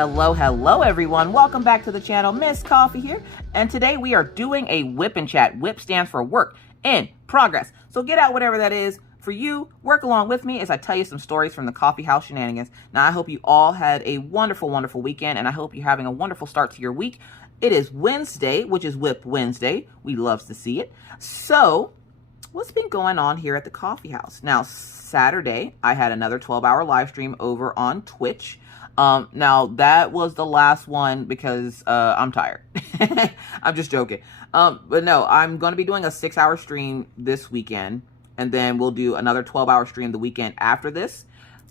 Hello everyone. Welcome back to the channel. Miss Coffee here. And today we are doing a whip and chat. Whip stands for work in progress. So get out whatever that is for you. Work along with me as I tell you some stories from the coffee house shenanigans. Now, I hope you all had a wonderful weekend, and I hope you're having a wonderful start to your week. It is Wednesday, which is Whip Wednesday. We love to see it. So what's been going on here at the coffee house? Now, Saturday, I had another 12-hour live stream over on Twitch. Now that was the last one because, I'm tired. I'm just joking. But no, I'm going to be doing a 6-hour stream this weekend, and then we'll do another 12-hour stream the weekend after this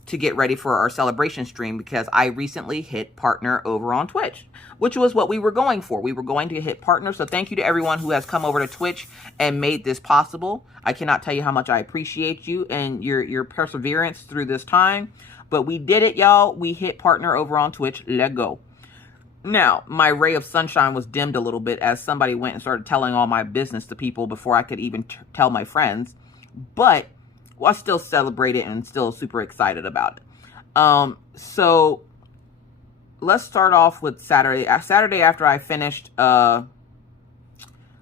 to get ready for our celebration stream, because I recently hit partner over on Twitch, which was what we were going for. We were going to hit partner. So thank you to everyone who has come over to Twitch and made this possible. I cannot tell you how much I appreciate you and your perseverance through this time. But we did it, y'all. We hit partner over on Twitch. Let go. Now, my ray of sunshine was dimmed a little bit as somebody went and started telling all my business to people before I could even tell my friends. But I still celebrate it and still super excited about it. So let's start off with Saturday. Saturday, after I finished live,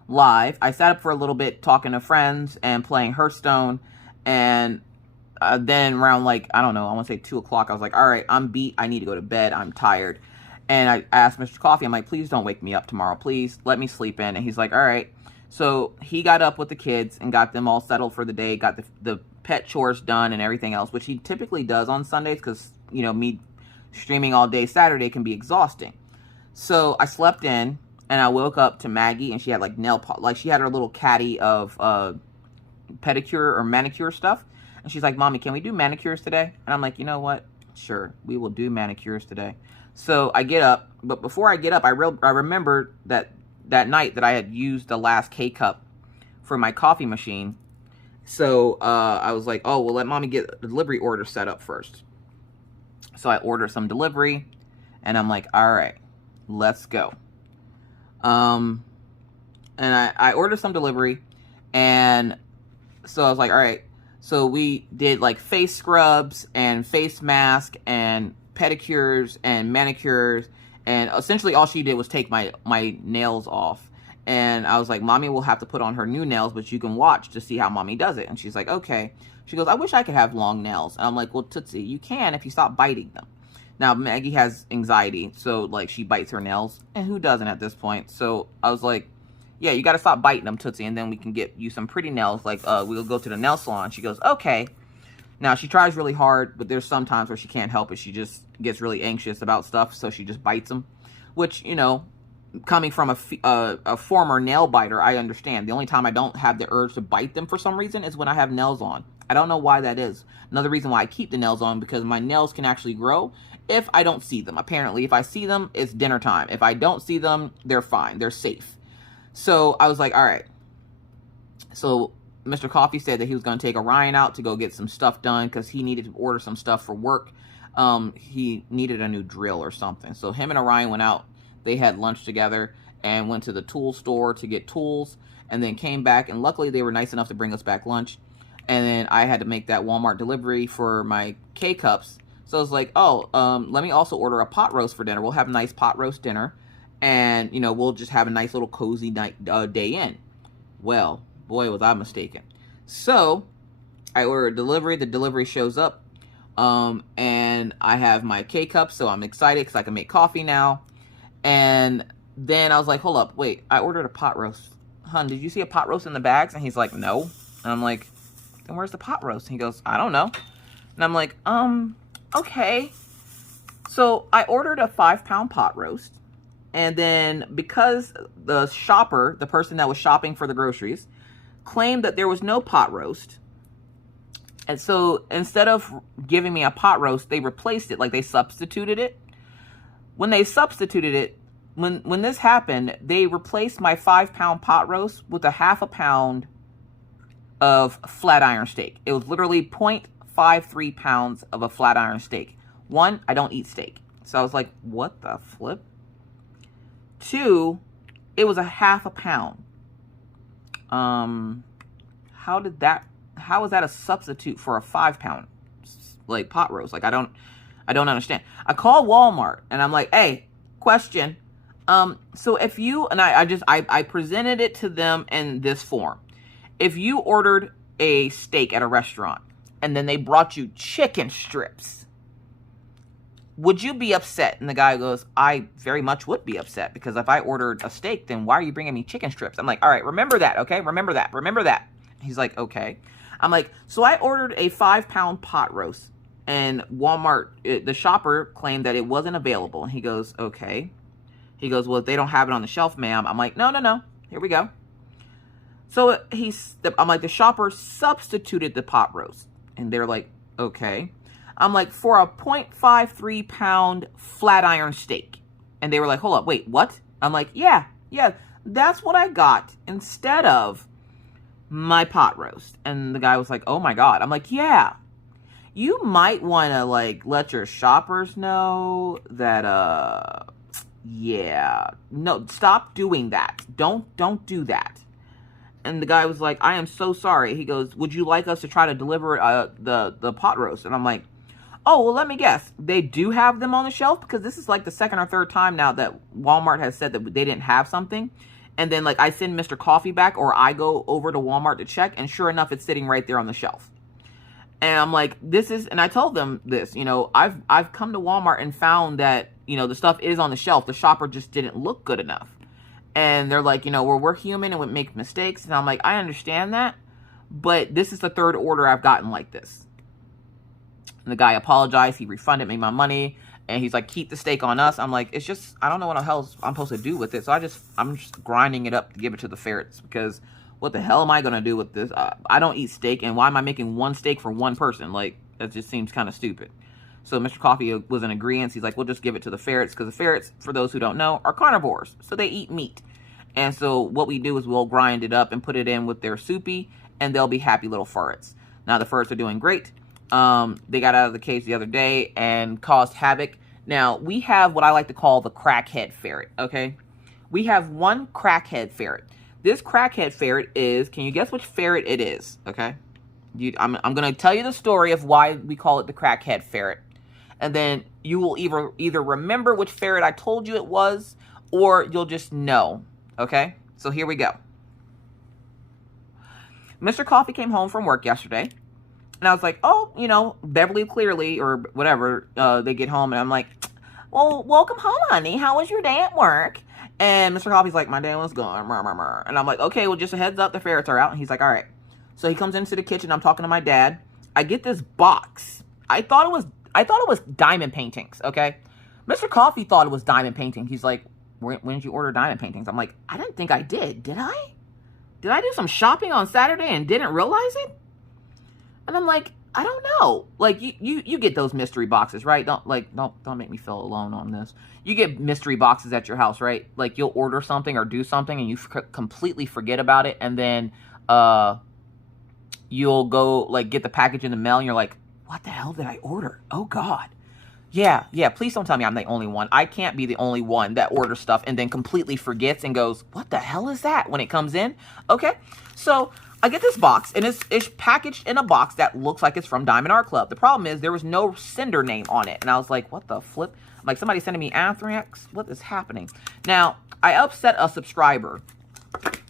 I sat up for a little bit talking to friends and playing Hearthstone. And then around, like, I don't know, I want to say 2 o'clock, I was like, all right, I'm beat. I need to go to bed. I'm tired. And I asked Mr. Coffee, I'm like, please don't wake me up tomorrow. Please let me sleep in. And he's like, all right. So he got up with the kids and got them all settled for the day, got the pet chores done and everything else, which he typically does on Sundays because, you know, me streaming all day Saturday can be exhausting. So I slept in and I woke up to Maggie, and she had like she had her little caddy of pedicure or manicure stuff. And she's like, Mommy, can we do manicures today? And I'm like, you know what? Sure, we will do manicures today. So I get up, but before I get up, I remembered that night that I had used the last K-cup for my coffee machine. So I was like, oh, well, let Mommy get a delivery order set up first. So I order some delivery, and I'm like, all right, let's go. And I ordered some delivery, and so I was like, all right. So we did like face scrubs and face mask and pedicures and manicures. And essentially all she did was take my nails off. And I was like, Mommy will have to put on her new nails, but you can watch to see how Mommy does it. And she's like, okay. She goes, I wish I could have long nails. And I'm like, well, Tootsie, you can if you stop biting them. Now, Maggie has anxiety, so like she bites her nails. And who doesn't at this point? So I was like, yeah, you got to stop biting them, Tootsie, and then we can get you some pretty nails. Like, we'll go to the nail salon. She goes, okay. Now, she tries really hard, but there's some times where she can't help it. She just gets really anxious about stuff, so she just bites them. Which, you know, coming from a former nail biter, I understand. The only time I don't have the urge to bite them for some reason is when I have nails on. I don't know why that is. Another reason why I keep the nails on, because my nails can actually grow if I don't see them. Apparently, if I see them, it's dinner time. If I don't see them, they're fine. They're safe. So I was like, all right. So Mr. Coffee said that he was going to take Orion out to go get some stuff done because he needed to order some stuff for work. He needed a new drill or something. So him and Orion went out. They had lunch together and went to the tool store to get tools, and then came back. And luckily they were nice enough to bring us back lunch. And then I had to make that Walmart delivery for my K-cups. So I was like, oh, let me also order a pot roast for dinner. We'll have a nice pot roast dinner. And, you know, we'll just have a nice little cozy night, day in. Well, boy, was I mistaken. So I ordered a delivery. The delivery shows up. And I have my K-cup, so I'm excited because I can make coffee now. And then I was like, hold up, wait, I ordered a pot roast. Hun, did you see a pot roast in the bags? And he's like, no. And I'm like, then where's the pot roast? And he goes, I don't know. And I'm like, okay. So I ordered a 5-pound pot roast. And then because the shopper, the person that was shopping for the groceries, claimed that there was no pot roast. And so instead of giving me a pot roast, they replaced it, like they substituted it. When they substituted it, when this happened, they replaced my 5-pound pot roast with a 1/2 pound of flat iron steak. It was literally 0.53 pounds of a flat iron steak. One, I don't eat steak. So I was like, what the flip? Two, it was a 1/2 pound. How is that a substitute for a 5-pound like pot roast? Like, I don't I don't understand. I call Walmart and I'm like, hey, question. So if you, and I presented it to them in this form. If you ordered a steak at a restaurant and then they brought you chicken strips, would you be upset? And the guy goes, I very much would be upset, because if I ordered a steak, then why are you bringing me chicken strips? I'm like, all right, remember that, okay? Remember that. He's like, okay. I'm like, so I ordered a 5-pound pot roast, and Walmart, the shopper claimed that it wasn't available. And he goes, okay. He goes, well, if they don't have it on the shelf, ma'am. I'm like, no. Here we go. So I'm like, the shopper substituted the pot roast. And they're like, okay. I'm like, for a 0.53 pound flat iron steak. And they were like, hold up, wait, what? I'm like, yeah, that's what I got instead of my pot roast. And the guy was like, oh my God. I'm like, yeah, you might want to like let your shoppers know that, yeah, no, stop doing that. Don't do that. And the guy was like, I am so sorry. He goes, would you like us to try to deliver the pot roast? And I'm like, oh, well, let me guess. They do have them on the shelf, because this is like the second or third time now that Walmart has said that they didn't have something. And then like I send Mr. Coffee back, or I go over to Walmart to check, and sure enough, it's sitting right there on the shelf. And I'm like, and I told them this, I've come to Walmart and found that, the stuff is on the shelf. The shopper just didn't look good enough. And they're like, we're human and we make mistakes. And I'm like, I understand that, but this is the third order I've gotten like this. And the guy apologized. He refunded me my money. And he's like, keep the steak on us. I'm like, it's just, I don't know what the hell I'm supposed to do with it. So I'm just grinding it up to give it to the ferrets, because what the hell am I going to do with this? I don't eat steak. And why am I making one steak for one person? Like, that just seems kind of stupid. So Mr. Coffee was in agreement. He's like, we'll just give it to the ferrets, because the ferrets, for those who don't know, are carnivores. So they eat meat. And so what we do is we'll grind it up and put it in with their soupy, and they'll be happy little ferrets. Now the ferrets are doing great. They got out of the cage the other day and caused havoc. Now, we have what I like to call the crackhead ferret, okay? We have one crackhead ferret. This crackhead ferret is, can you guess which ferret it is, okay? I'm going to tell you the story of why we call it the crackhead ferret. And then you will either remember which ferret I told you it was, or you'll just know, okay? So here we go. Mr. Coffee came home from work yesterday. And I was like, oh, Beverly Clearly or whatever, they get home. And I'm like, well, welcome home, honey. How was your day at work? And Mr. Coffee's like, my day was good. And I'm like, okay, well, just a heads up, the ferrets are out. And he's like, all right. So he comes into the kitchen. I'm talking to my dad. I get this box. I thought it was diamond paintings, okay? Mr. Coffee thought it was diamond painting. He's like, when did you order diamond paintings? I'm like, I didn't think I did. Did I? Did I do some shopping on Saturday and didn't realize it? And I'm like, I don't know. Like, you get those mystery boxes, right? Don't make me feel alone on this. You get mystery boxes at your house, right? Like, you'll order something or do something and you completely forget about it. And then you'll go, like, get the package in the mail and you're like, what the hell did I order? Oh, God. Yeah. Please don't tell me I'm the only one. I can't be the only one that orders stuff and then completely forgets and goes, what the hell is that when it comes in? Okay. So I get this box, and it's packaged in a box that looks like it's from Diamond Art Club. The problem is there was no sender name on it. And I was like, what the flip? I'm like, somebody sending me anthrax? What is happening? Now, I upset a subscriber,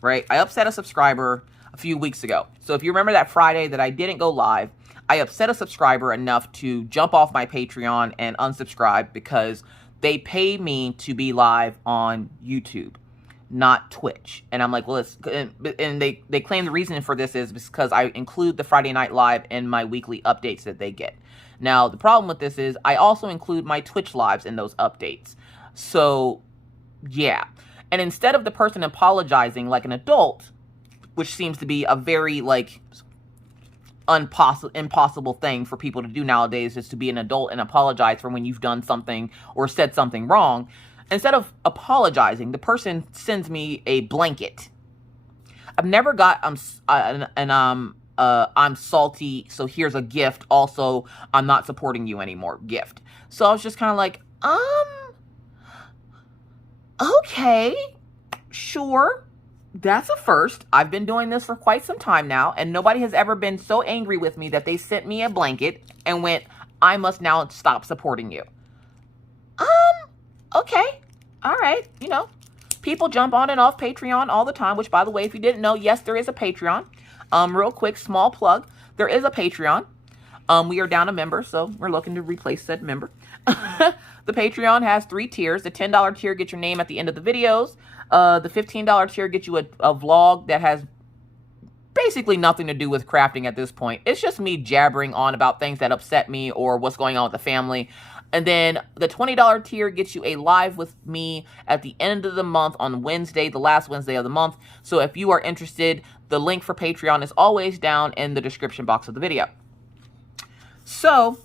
right? I upset a subscriber a few weeks ago. So if you remember that Friday that I didn't go live, I upset a subscriber enough to jump off my Patreon and unsubscribe, because they pay me to be live on YouTube, not Twitch. And I'm like, well, and they claim the reason for this is because I include the Friday Night Live in my weekly updates that they get. Now, the problem with this is I also include my Twitch lives in those updates. So, yeah. And instead of the person apologizing like an adult, which seems to be a very, like, impossible thing for people to do nowadays, is to be an adult and apologize for when you've done something or said something wrong. Instead of apologizing, the person sends me a blanket. I've never got I'm salty, so here's a gift. Also, I'm not supporting you anymore gift. So I was just kind of like, okay, sure. That's a first. I've been doing this for quite some time now, and nobody has ever been so angry with me that they sent me a blanket and went, I must now stop supporting you. Okay. All right. You know, people jump on and off Patreon all the time, which, by the way, if you didn't know, yes, there is a Patreon. Real quick, small plug. There is a Patreon. We are down a member, so we're looking to replace said member. The Patreon has 3 tiers. The $10 tier gets your name at the end of the videos. The $15 tier gets you a vlog that has basically nothing to do with crafting at this point. It's just me jabbering on about things that upset me or what's going on with the family. And then the $20 tier gets you a live with me at the end of the month on Wednesday, the last Wednesday of the month. So if you are interested, the link for Patreon is always down in the description box of the video. So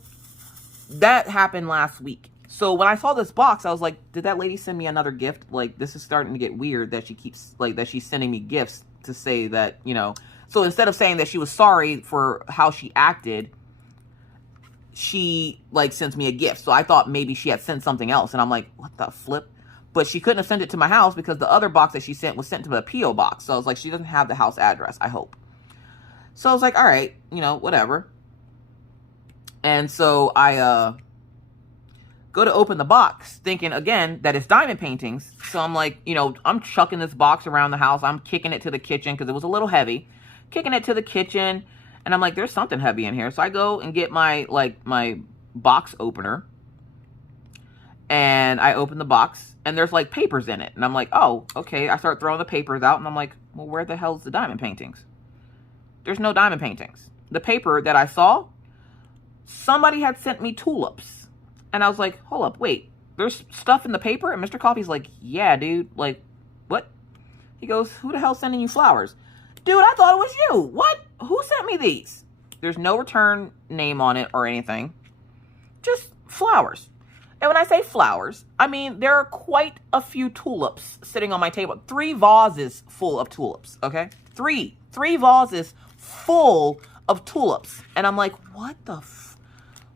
that happened last week. So when I saw this box, I was like, did that lady send me another gift? Like, this is starting to get weird that she keeps, like, that she's sending me gifts to say that, you know. So instead of saying that she was sorry for how she acted, she, like, sends me a gift. So I thought maybe she had sent something else. And I'm like, what the flip? But she couldn't have sent it to my house because the other box that she sent was sent to the P.O. box. So I was like, she doesn't have the house address, I hope. So I was like, all right, you know, whatever. And so I go to open the box thinking, again, that it's diamond paintings. So I'm like, you know, I'm chucking this box around the house. I'm kicking it to the kitchen because it was a little heavy. Kicking it to the kitchen. And I'm like, there's something heavy in here. So I go and get my, like, my box opener. And I open the box. And there's, like, papers in it. And I'm like, oh, okay. I start throwing the papers out. And I'm like, well, where the hell's the diamond paintings? There's no diamond paintings. The paper that I saw, somebody had sent me tulips. And I was like, hold up, wait. There's stuff in the paper? And Mr. Coffee's like, yeah, dude. Like, what? He goes, who the hell's sending you flowers? Dude, I thought it was you. What? Who sent me these? There's no return name on it or anything. Just flowers. And when I say flowers, I mean there are quite a few tulips sitting on my table. 3 vases full of tulips, okay? 3 vases full of tulips. And I'm like, what the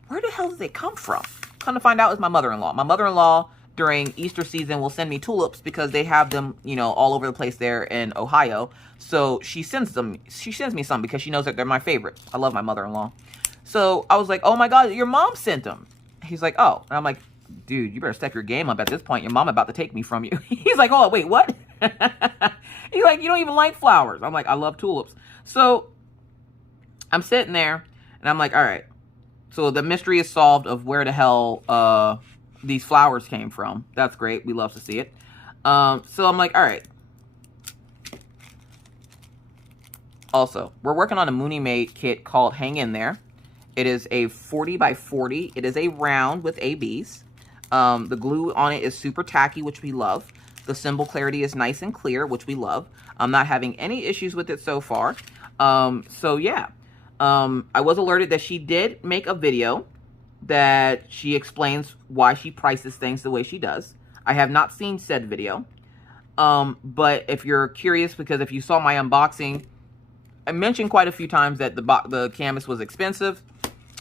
where the hell did they come from? Come to find out, it's my mother-in-law. My mother-in-law during Easter season will send me tulips because they have them, you know, all over the place there in Ohio. So she sends me some because she knows that they're my favorite. I love my mother-in-law. So I was like, oh my God, your mom sent them. He's like, oh. And I'm like, dude, you better step your game up at this point. Your mom about to take me from you. He's like, oh, wait, what? He's like, you don't even like flowers. I'm like, I love tulips. So I'm sitting there and I'm like, all right. So the mystery is solved of where the hell these flowers came from. That's great. We love to see it. So I'm like, all right. Also, we're working on a Mooney Made kit called Hang In There. It is a 40 by 40. It is a round with ABs. The glue on it is super tacky, which we love. The symbol clarity is nice and clear, which we love. I'm not having any issues with it so far. So yeah. I was alerted that she did make a video that she explains why she prices things the way she does. I have not seen said video. But if you're curious, because if you saw my unboxing, I mentioned quite a few times that the canvas was expensive,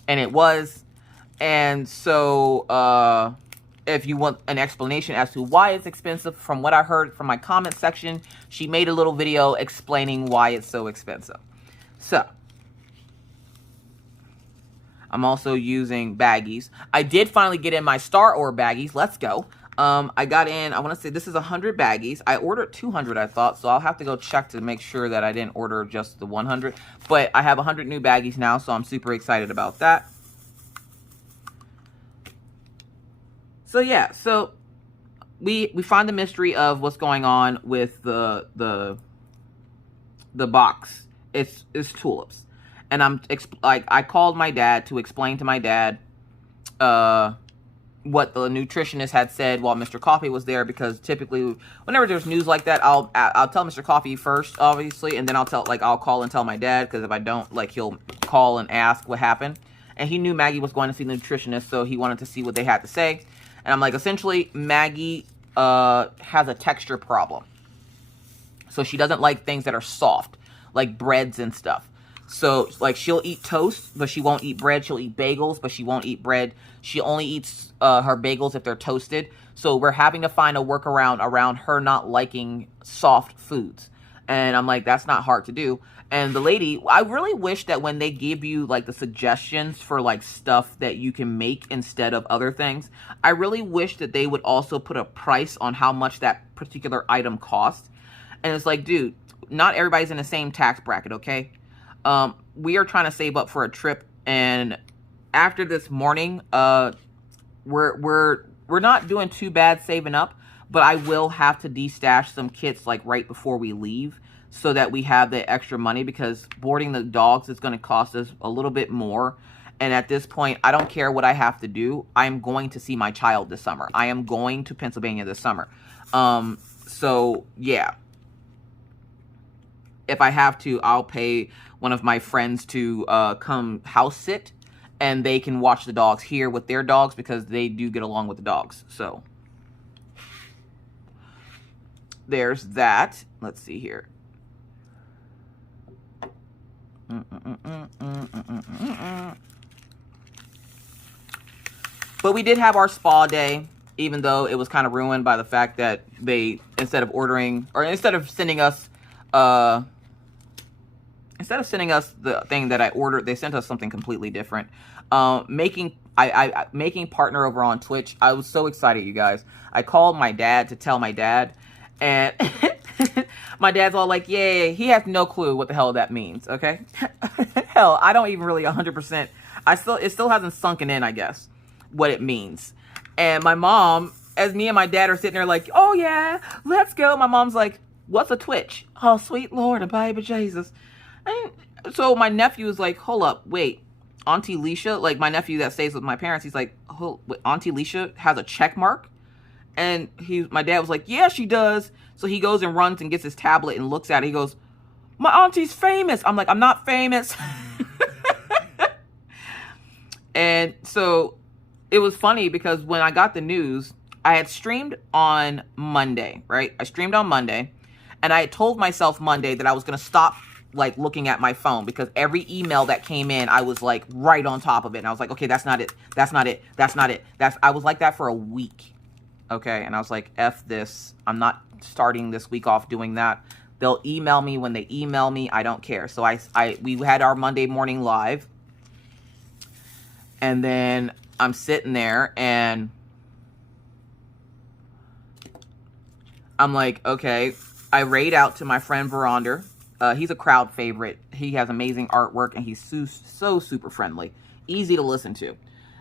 and it was. And so if you want an explanation as to why it's expensive, from what I heard from my comment section, she made a little video explaining why it's so expensive. So I'm also using baggies. I did finally get in my Star Orb baggies. Let's go. I got in, I want to say this is 100 baggies. I ordered 200, I thought, so I'll have to go check to make sure that I didn't order just the 100. But I have 100 new baggies now, so I'm super excited about that. So yeah, so we find the mystery of what's going on with the box. It's tulips. And I called my dad to explain to my dad what the nutritionist had said while Mr. Coffee was there, because typically whenever there's news like that, I'll tell Mr. Coffee first, obviously, and then I'll call and tell my dad, because if I don't, like, he'll call and ask what happened. And he knew Maggie was going to see the nutritionist, so he wanted to see what they had to say. And I'm like, essentially, Maggie has a texture problem. So she doesn't like things that are soft, like breads and stuff. So, like, she'll eat toast, but she won't eat bread. She'll eat bagels, but she won't eat bread. She only eats her bagels if they're toasted. So we're having to find a workaround around her not liking soft foods. And I'm like, that's not hard to do. And the lady, I really wish that when they give you like the suggestions for like stuff that you can make instead of other things, I really wish that they would also put a price on how much that particular item costs. And it's like, dude, not everybody's in the same tax bracket, okay? We are trying to save up for a trip, and after this morning, we're not doing too bad saving up, but I will have to destash some kits like right before we leave so that we have the extra money, because boarding the dogs is going to cost us a little bit more. And at this point, I don't care what I have to do. I'm going to see my child this summer. I am going to Pennsylvania this summer. So yeah, if I have to, I'll pay one of my friends to come house sit, and they can watch the dogs here with their dogs, because they do get along with the dogs. So there's that. Let's see here. But we did have our spa day, even though it was kind of ruined by the fact that they, instead of sending us the thing that I ordered, they sent us something completely different. Making partner over on Twitch. I was so excited, you guys. I called my dad to tell my dad, and my dad's all like, "Yay!" He has no clue what the hell that means. Okay, hell, I don't even really 100%. It still hasn't sunken in, I guess, what it means. And my mom, as me and my dad are sitting there like, "Oh yeah, let's go." My mom's like, "What's a Twitch?" "Oh, sweet Lord, a baby Jesus." And so my nephew is like, "Hold up, wait. Auntie Leisha," like my nephew that stays with my parents, he's like, "Oh, Auntie Leisha has a check mark?" And my dad was like, "Yeah, she does." So he goes and runs and gets his tablet and looks at it. He goes, "My auntie's famous." I'm like, "I'm not famous." And so it was funny because when I got the news, I had streamed on Monday, right? I streamed on Monday, and I had told myself Monday that I was going to stop like looking at my phone, because every email that came in, I was like right on top of it. And I was like, okay, that's not it. That's not it. That's not it. I was like that for a week. Okay. And I was like, F this. I'm not starting this week off doing that. They'll email me when they email me. I don't care. So we had our Monday morning live, and then I'm sitting there and I'm like, okay, I raid out to my friend Veronder. He's a crowd favorite. He has amazing artwork, and he's so super friendly, easy to listen to.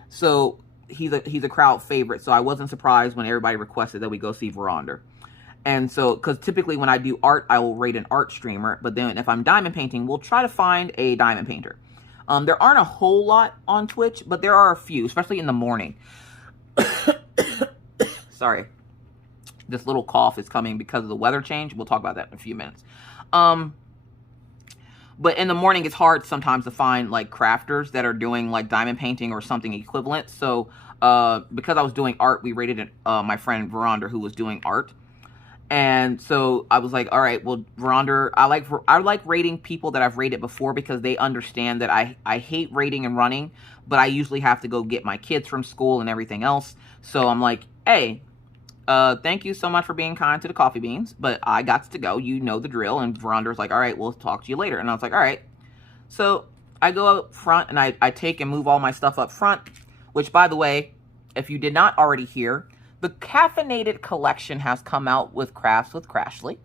So he's a crowd favorite. So I wasn't surprised when everybody requested that we go see Veronder. And so, because typically when I do art, I will rate an art streamer. But then if I'm diamond painting, we'll try to find a diamond painter. There aren't a whole lot on Twitch, but there are a few, especially in the morning. Sorry. This little cough is coming because of the weather change. We'll talk about that in a few minutes. But in the morning, it's hard sometimes to find like crafters that are doing like diamond painting or something equivalent. So because I was doing art, we rated my friend Veronder, who was doing art. And so I was like, all right, well, Veronder, I like rating people that I've rated before, because they understand that I hate rating and running, but I usually have to go get my kids from school and everything else. So I'm like, hey, thank you so much for being kind to the coffee beans, but I got to go. You know the drill. And Veronder's like, all right, we'll talk to you later. And I was like, all right. So I go up front, and I take and move all my stuff up front, which, by the way, if you did not already hear, the Caffeinated Collection has come out with Crafts with Crashly.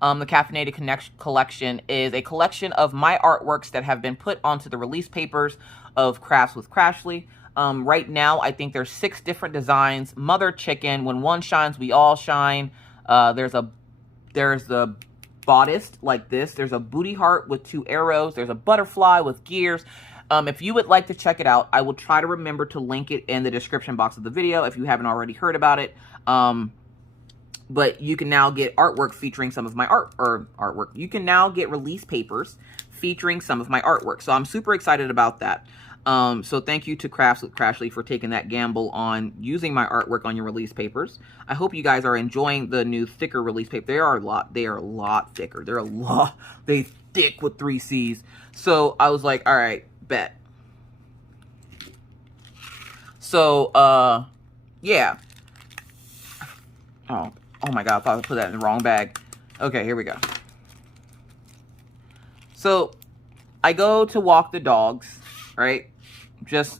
The Caffeinated Collection is a collection of my artworks that have been put onto the release papers of Crafts with Crashly. Right now, I think there's 6 different designs. Mother Chicken, When One Shines, We All Shine. There's the bodice like this. There's a booty heart with 2 arrows. There's a butterfly with gears. If you would like to check it out, I will try to remember to link it in the description box of the video if you haven't already heard about it. But you can now get artwork featuring some of my artwork. You can now get release papers featuring some of my artwork. So I'm super excited about that. So thank you to Crafts with Crashly for taking that gamble on using my artwork on your release papers. I hope you guys are enjoying the new thicker release paper. They are a lot thicker. They thick with 3 C's. So I was like, all right, bet. So, yeah. Oh my God, I thought I put that in the wrong bag. Okay, here we go. So I go to walk the dogs, right?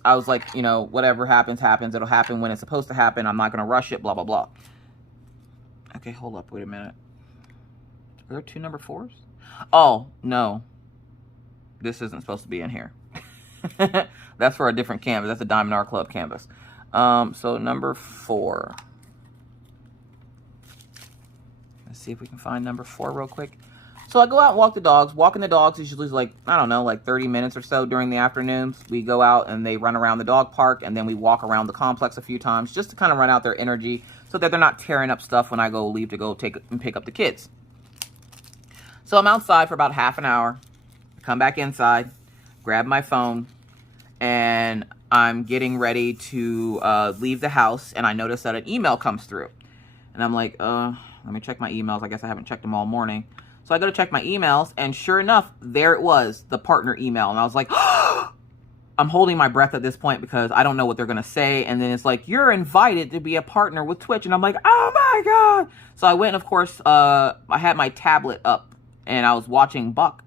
I was like, you know, whatever happens, happens. It'll happen when it's supposed to happen. I'm not going to rush it, blah, blah, blah. Okay, hold up. Wait a minute. Are there 2 number 4s? Oh, no. This isn't supposed to be in here. That's for a different canvas. That's a Diamond Art Club canvas. So number 4. Let's see if we can find number 4 real quick. So I go out and walk the dogs. Walking the dogs is usually like, I don't know, like 30 minutes or so during the afternoons. We go out and they run around the dog park, and then we walk around the complex a few times just to kind of run out their energy so that they're not tearing up stuff when I go leave to go take and pick up the kids. So I'm outside for about half an hour, come back inside, grab my phone, and I'm getting ready to leave the house, and I notice that an email comes through. And I'm like, let me check my emails. I guess I haven't checked them all morning. So I go to check my emails, and sure enough, there it was, the partner email. And I was like, I'm holding my breath at this point because I don't know what they're going to say. And then it's like, you're invited to be a partner with Twitch. And I'm like, oh my God. So I went, and of course, I had my tablet up, and I was watching Buck.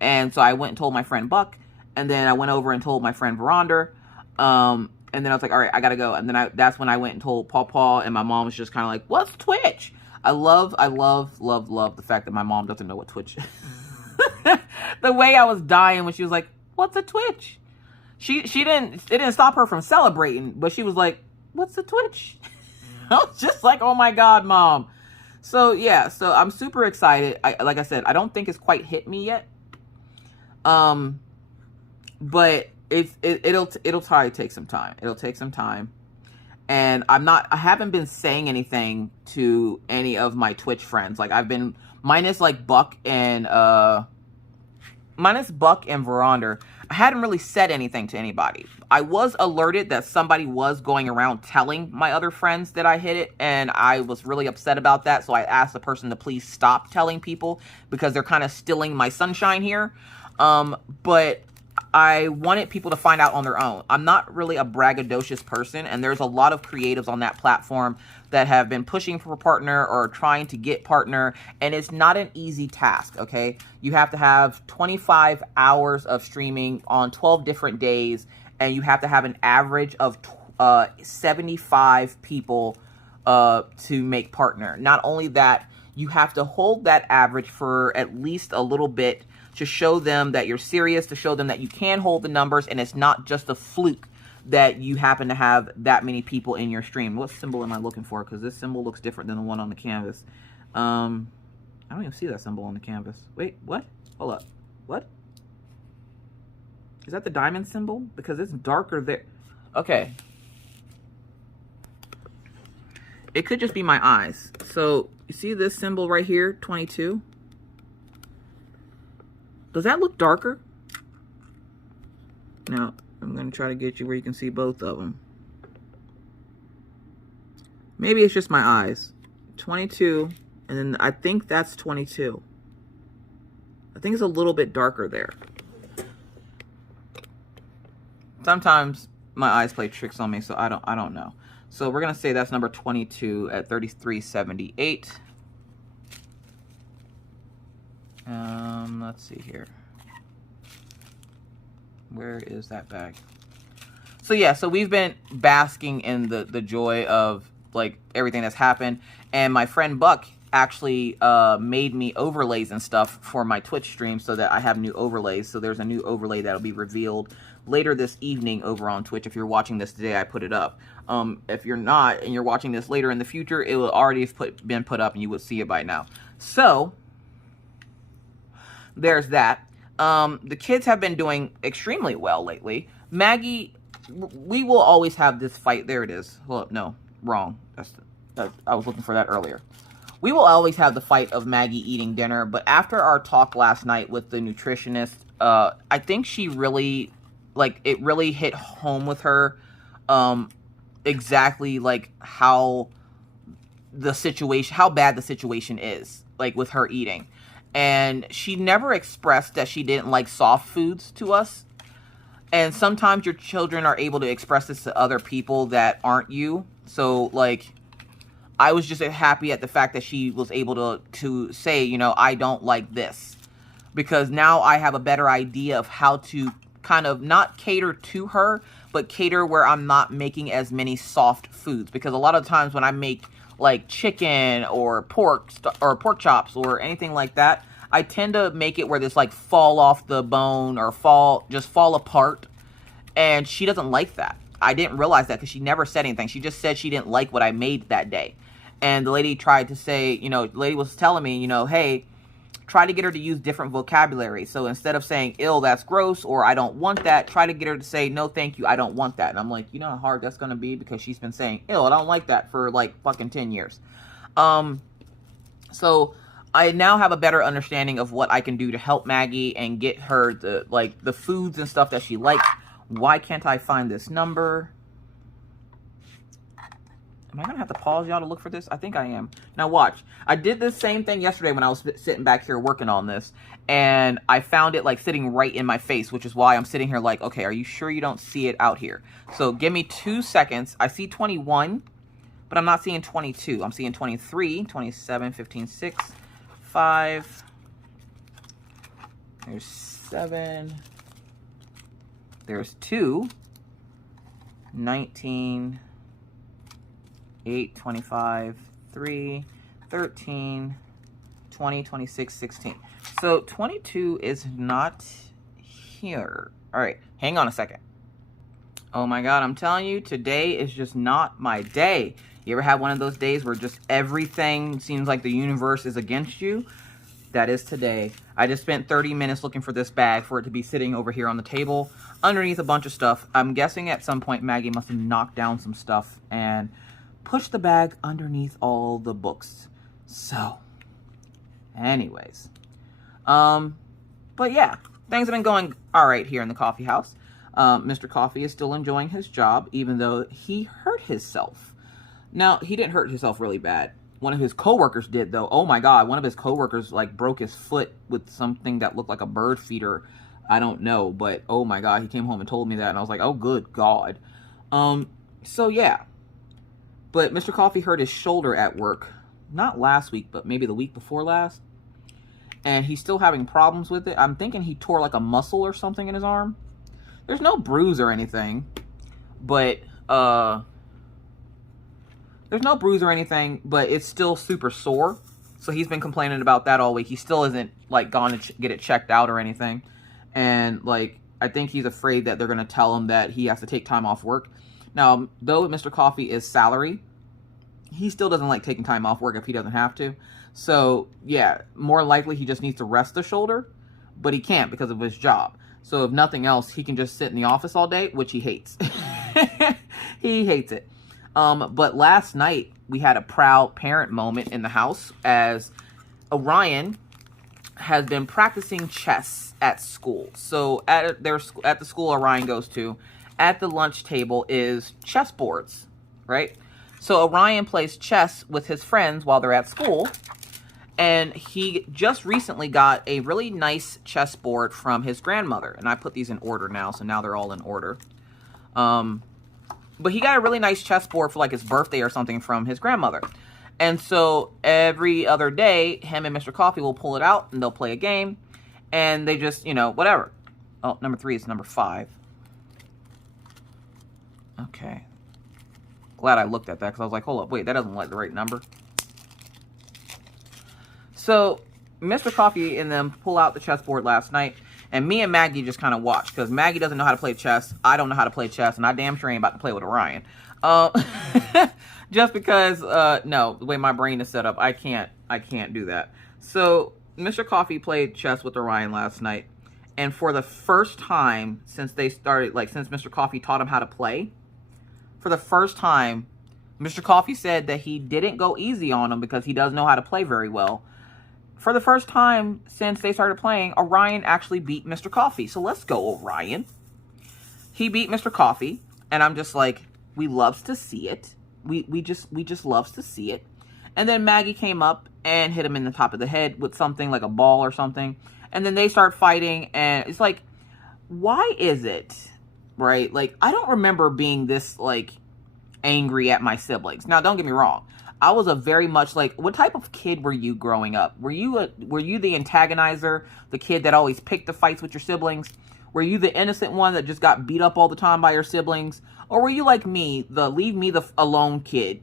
And so I went and told my friend Buck. And then I went over and told my friend Veronder. And then I was like, all right, I got to go. And then that's when I went and told Paw, and my mom was just kind of like, what's Twitch? I love the fact that my mom doesn't know what Twitch is. The way I was dying when she was like, what's a Twitch? It didn't stop her from celebrating, but she was like, what's a Twitch? I was just like, oh my God, Mom. So yeah, so I'm super excited. Like I said, I don't think it's quite hit me yet. But it'll probably take some time. It'll take some time. And I haven't been saying anything to any of my Twitch friends. Like I've been, minus Buck and Veronder, I hadn't really said anything to anybody. I was alerted that somebody was going around telling my other friends that I hit it, and I was really upset about that. So I asked the person to please stop telling people because they're kind of stealing my sunshine here. But I wanted people to find out on their own. I'm not really a braggadocious person, and there's a lot of creatives on that platform that have been pushing for a partner or trying to get partner, and it's not an easy task, okay? You have to have 25 hours of streaming on 12 different days, and you have to have an average of 75 people to make partner. Not only that, you have to hold that average for at least a little bit to show them that you're serious, to show them that you can hold the numbers, and it's not just a fluke that you happen to have that many people in your stream. What symbol am I looking for? Because this symbol looks different than the one on the canvas. I don't even see that symbol on the canvas. Wait, what? Hold up. What? Is that the diamond symbol? Because it's darker there. Okay. It could just be my eyes. So, you see this symbol right here, 22? Does that look darker? Now, I'm going to try to get you where you can see both of them. Maybe it's just my eyes. 22, and then I think that's 22. I think it's a little bit darker there. Sometimes my eyes play tricks on me, so I don't know. So we're going to say that's number 22 at 33.78. Let's see here. Where is that bag? So yeah, so we've been basking in the joy of like everything that's happened, and my friend Buck actually made me overlays and stuff for my Twitch stream so that I have new overlays. So there's a new overlay that'll be revealed later this evening over on Twitch. If you're watching this today, I put it up. If you're not and you're watching this later in the future, it will already have been put up and you would see it by now. So there's that. The kids have been doing extremely well lately. Maggie, we will always have this fight. There it is. Hold up. No, wrong. I was looking for that earlier. We will always have the fight of Maggie eating dinner, but after our talk last night with the nutritionist, I think she really, like, it really hit home with her, exactly, like, how bad the situation is, like, with her eating. And she never expressed that she didn't like soft foods to us. And sometimes your children are able to express this to other people that aren't you. So, like, I was just happy at the fact that she was able to say, you know, I don't like this. because now I have a better idea of how to kind of not cater to her, but cater where I'm not making as many soft foods. Because a lot of times when I make like chicken or pork chops or anything like that, I tend to make it where this like fall off the bone or just fall apart. And she doesn't like that. I didn't realize that because she never said anything. She just said she didn't like what I made that day. And the lady tried to say, the lady was telling me, hey, try to get her to use different vocabulary. So instead of saying, ew, that's gross, or I don't want that, try to get her to say, no, thank you, I don't want that. And I'm like, you know how hard that's going to be? Because she's been saying, ew, I don't like that for like fucking 10 years. So I now have a better understanding of what I can do to help Maggie and get her the foods and stuff that she likes. Why can't I find this number? Am I going to have to pause y'all to look for this? I think I am. Now watch. I did this same thing yesterday when I was sitting back here working on this. And I found it like sitting right in my face, which is why I'm sitting here like, okay, are you sure you don't see it out here? So give me 2 seconds. I see 21, but I'm not seeing 22. I'm seeing 23, 27, 15, 6, 5. There's 7. There's 2. 19. 8, 25, 3, 13, 20, 26, 16. So 22 is not here. All right, hang on a second. Oh my God, I'm telling you, today is just not my day. You ever have one of those days where just everything seems like the universe is against you? That is today. I just spent 30 minutes looking for this bag for it to be sitting over here on the table underneath a bunch of stuff. I'm guessing at some point Maggie must have knocked down some stuff and push the bag underneath all the books. So, anyways. But yeah, things have been going all right here in the coffee house. Mr. Coffee is still enjoying his job, even though he hurt himself. Now, he didn't hurt himself really bad. One of his coworkers did, though. Oh my God, one of his coworkers like broke his foot with something that looked like a bird feeder. I don't know, but oh my God, he came home and told me that, and I was like, oh good God. So yeah. But Mr. Coffee hurt his shoulder at work, not last week, but maybe the week before last. And he's still having problems with it. I'm thinking he tore like a muscle or something in his arm. There's no bruise or anything, but it's still super sore. So he's been complaining about that all week. He still isn't like gone to get it checked out or anything. And like, I think he's afraid that they're going to tell him that he has to take time off work. Now, though Mr. Coffee is salary, he still doesn't like taking time off work if he doesn't have to. So, yeah, more likely he just needs to rest the shoulder, but he can't because of his job. So, if nothing else, he can just sit in the office all day, which he hates. He hates it. But last night, we had a proud parent moment in the house as Orion has been practicing chess at school. So, at the school Orion goes to, at the lunch table is chessboards, right? So Orion plays chess with his friends while they're at school. And he just recently got a really nice chessboard from his grandmother. And I put these in order now, so now they're all in order. But he got a really nice chessboard for like his birthday or something from his grandmother. And so every other day, him and Mr. Coffee will pull it out and they'll play a game. And they just, whatever. Oh, number 3 is number 5. Okay. Glad I looked at that because I was like, hold up, wait, that doesn't look like the right number. So, Mr. Coffee and them pull out the chessboard last night, and me and Maggie just kind of watched because Maggie doesn't know how to play chess. I don't know how to play chess, and I damn sure ain't about to play with Orion. Just because, no, the way my brain is set up, I can't do that. So, Mr. Coffee played chess with Orion last night, and for the first time since they started, since Mr. Coffee taught him how to play, for the first time, Mr. Coffee said that he didn't go easy on him because he doesn't know how to play very well. For the first time since they started playing, Orion actually beat Mr. Coffee. So let's go, Orion. He beat Mr. Coffee, and I'm just like, we loves to see it. We just loves to see it. And then Maggie came up and hit him in the top of the head with something like a ball or something. And then they start fighting, and it's like, why is it, right? Like, I don't remember being this, angry at my siblings. Now, don't get me wrong. I was a very much like, what type of kid were you growing up? Were you the antagonizer, the kid that always picked the fights with your siblings? Were you the innocent one that just got beat up all the time by your siblings? Or were you like me, the leave me the alone kid?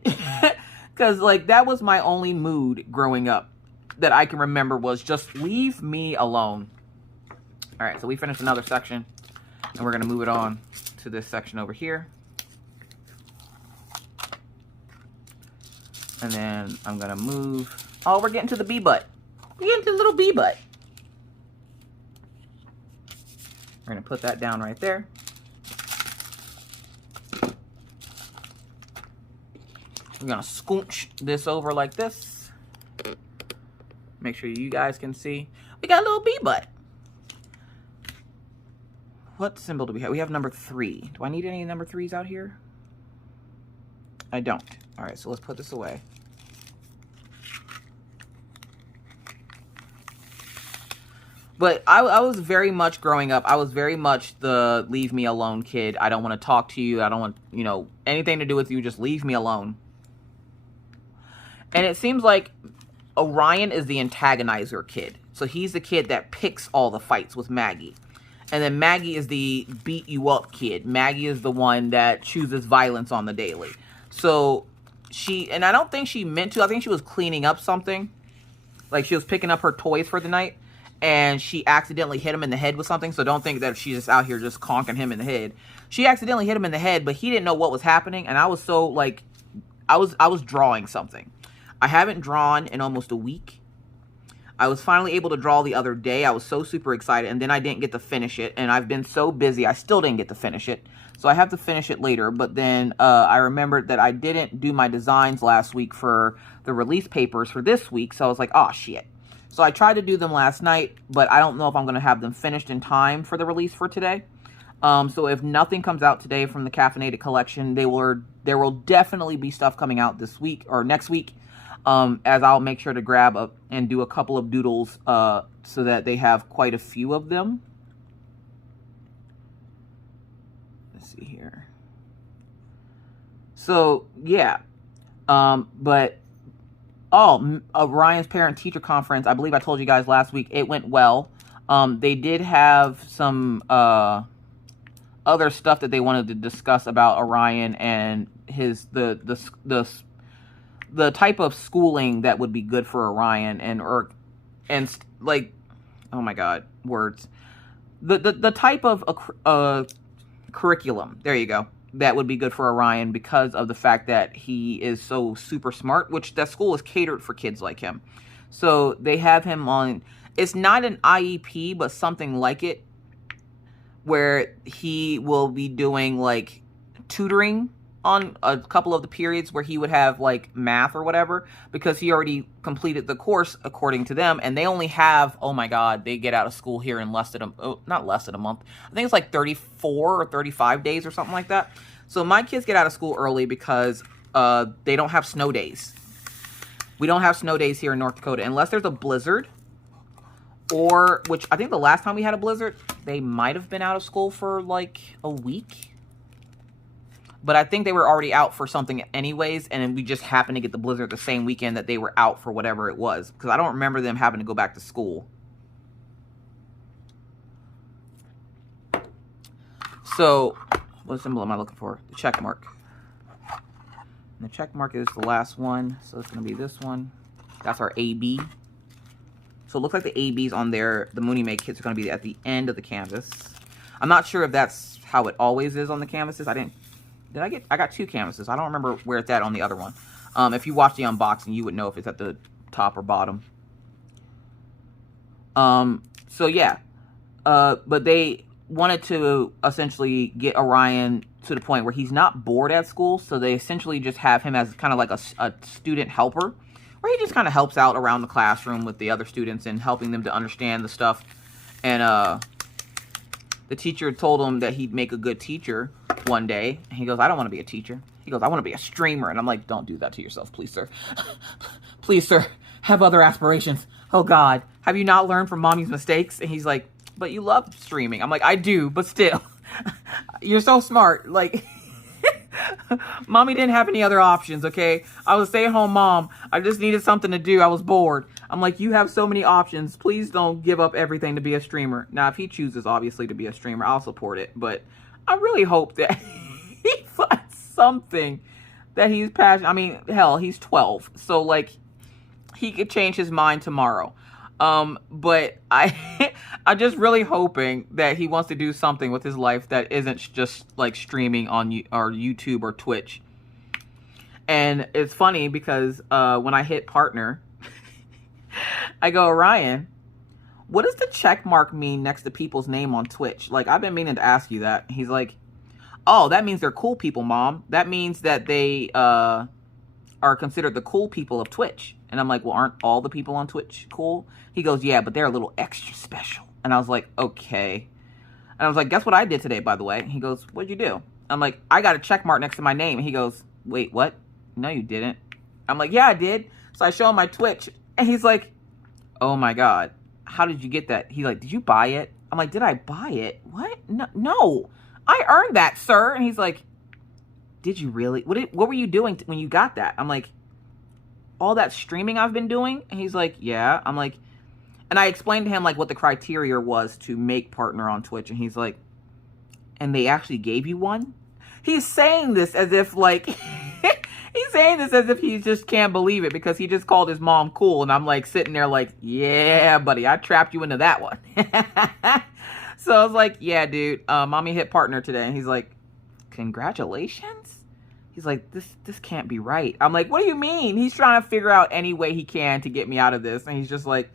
Because like that was my only mood growing up that I can remember, was just leave me alone. All right, so we finished another section, and we're going to move it on to this section over here. And then I'm going to move. Oh, we're getting to the bee butt. We're getting to the little bee butt. We're going to put that down right there. We're going to scooch this over like this. Make sure you guys can see. We got a little bee butt. What symbol do we have? We have number 3. Do I need any number 3s out here? I don't. All right, so let's put this away. But I was very much growing up, I was very much the leave me alone kid. I don't want to talk to you. I don't want, you know, anything to do with you. Just leave me alone. And it seems like Orion is the antagonizer kid. So he's the kid that picks all the fights with Maggie. And then Maggie is the beat you up kid. Maggie is the one that chooses violence on the daily. So and I don't think she meant to. I think she was cleaning up something. Like she was picking up her toys for the night. And she accidentally hit him in the head with something. So don't think that she's just out here just conking him in the head. She accidentally hit him in the head, but he didn't know what was happening. And I was so like, I was drawing something. I haven't drawn in almost a week. I was finally able to draw the other day. I was so super excited, and then I didn't get to finish it, and I've been so busy, I still didn't get to finish it. So I have to finish it later, but then I remembered that I didn't do my designs last week for the release papers for this week, so I was like, oh, shit. So I tried to do them last night, but I don't know if I'm going to have them finished in time for the release for today. So if nothing comes out today from the Caffeinated collection, there will definitely be stuff coming out this week or next week. As I'll make sure to grab and do a couple of doodles so that they have quite a few of them. Let's see here. So, yeah. But, Ryan's parent-teacher conference, I believe I told you guys last week, it went well. They did have some other stuff that they wanted to discuss about Orion and the type of schooling that would be good for Orion and like, oh my God, words. The type of curriculum, there you go, that would be good for Orion because of the fact that he is so super smart, which that school is catered for kids like him. So they have him on, it's not an IEP, but something like it, where he will be doing like tutoring on a couple of the periods where he would have like math or whatever, because he already completed the course according to them. And they only have, oh my God, they get out of school here in not less than a month. I think it's like 34 or 35 days or something like that. So my kids get out of school early because they don't have snow days. We don't have snow days here in North Dakota unless there's a blizzard, or which I think the last time we had a blizzard, they might have been out of school for like a week. But I think they were already out for something anyways, and we just happened to get the blizzard the same weekend that they were out for whatever it was. Because I don't remember them having to go back to school. So, what symbol am I looking for? The check mark. And the check mark is the last one, so it's going to be this one. That's our AB. So it looks like the ABs on there, the Mooney Make kits, are going to be at the end of the canvas. I'm not sure if that's how it always is on the canvases. I got 2 canvases. I don't remember where it's at on the other one. If you watch the unboxing, you would know if it's at the top or bottom. So yeah. But they wanted to essentially get Orion to the point where he's not bored at school. So they essentially just have him as kind of like a student helper, where he just kind of helps out around the classroom with the other students and helping them to understand the stuff. And the teacher told him that he'd make a good teacher one day. And he goes, I don't want to be a teacher. He goes, I want to be a streamer. And I'm like, don't do that to yourself, please, sir. Please, sir, have other aspirations. Oh, God, have you not learned from mommy's mistakes? And he's like, but you love streaming. I'm like, I do, but still, you're so smart. Like, Mommy didn't have any other options, okay? I was a stay-at-home mom. I just needed something to do. I was bored. I'm like, you have so many options. Please don't give up everything to be a streamer. Now, if he chooses, obviously, to be a streamer, I'll support it. But I really hope that he finds something that he's passionate. I mean, hell, he's 12. So, like, he could change his mind tomorrow. But I'm just really hoping that he wants to do something with his life that isn't just like streaming on YouTube or Twitch. And it's funny because when I hit partner, I go, Orion, what does the check mark mean next to people's name on Twitch? Like, I've been meaning to ask you that. He's like, oh, that means they're cool people, Mom. That means that they are considered the cool people of Twitch. And I'm like, well, aren't all the people on Twitch cool? He goes, yeah, but they're a little extra special. And I was like, okay. And I was like, guess what I did today, by the way? He goes, what'd you do? I'm like, I got a check mark next to my name. And he goes, wait, what? No, you didn't. I'm like, yeah, I did. So I show him my Twitch. And he's like, oh my God, how did you get that? He's like, did you buy it? I'm like, did I buy it? What? No, I earned that, sir. And he's like, did you really? What were you doing when you got that? I'm like, all that streaming I've been doing? And he's like, yeah. I'm like, and I explained to him like what the criteria was to make partner on Twitch. And he's like, and they actually gave you one? He's saying this as if like, he's saying this as if he just can't believe it because he just called his mom cool. And I'm like sitting there like, yeah, buddy, I trapped you into that one. So I was like, yeah, dude, mommy hit partner today. And he's like, congratulations? He's like, this can't be right. I'm like, what do you mean? He's trying to figure out any way he can to get me out of this. And he's just like,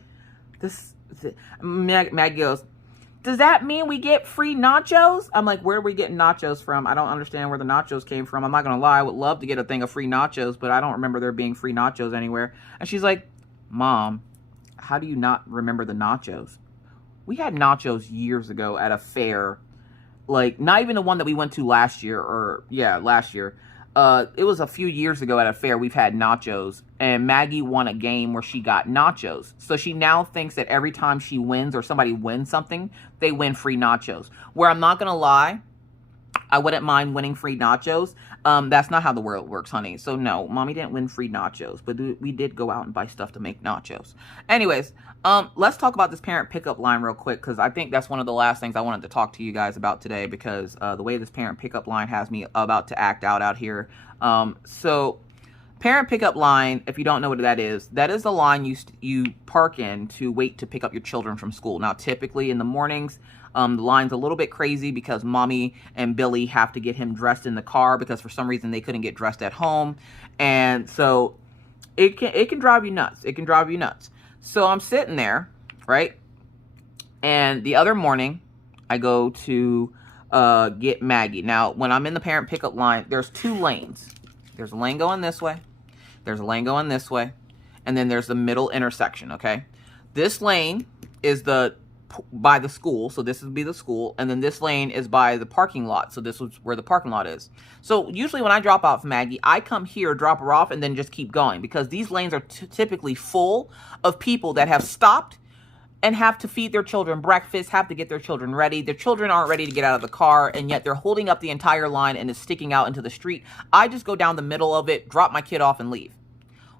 Maggie goes, does that mean we get free nachos? I'm like, where are we getting nachos from? I don't understand where the nachos came from. I'm not going to lie. I would love to get a thing of free nachos, but I don't remember there being free nachos anywhere. And she's like, Mom, how do you not remember the nachos? We had nachos years ago at a fair. Like, not even the one that we went to last year, or, yeah, last year. It was a few years ago at a fair, we've had nachos, and Maggie won a game where she got nachos. So she now thinks that every time she wins or somebody wins something, they win free nachos. Where I'm not going to lie, I wouldn't mind winning free nachos. That's not how the world works, honey. So no, mommy didn't win free nachos, but we did go out and buy stuff to make nachos. Anyways, let's talk about this parent pickup line real quick, because I think that's one of the last things I wanted to talk to you guys about today, because the way this parent pickup line has me about to act out here. So parent pickup line, if you don't know what that is the line you park in to wait to pick up your children from school. Now, typically in the mornings, the line's a little bit crazy because mommy and Billy have to get him dressed in the car because for some reason they couldn't get dressed at home. And so it can drive you nuts. It can drive you nuts. So I'm sitting there, right? And the other morning I go to get Maggie. Now, when I'm in the parent pickup line, there's two lanes. There's a lane going this way. There's a lane going this way. And then there's the middle intersection, okay? This lane is by the school, so this would be the school, and then this lane is by the parking lot, so this is where the parking lot is. So usually when I drop off Maggie, I come here, drop her off, and then just keep going, because these lanes are typically full of people that have stopped and have to feed their children breakfast, have to get their children ready. Their children aren't ready to get out of the car, and yet they're holding up the entire line and it's sticking out into the street. I just go down the middle of it, drop my kid off, and leave.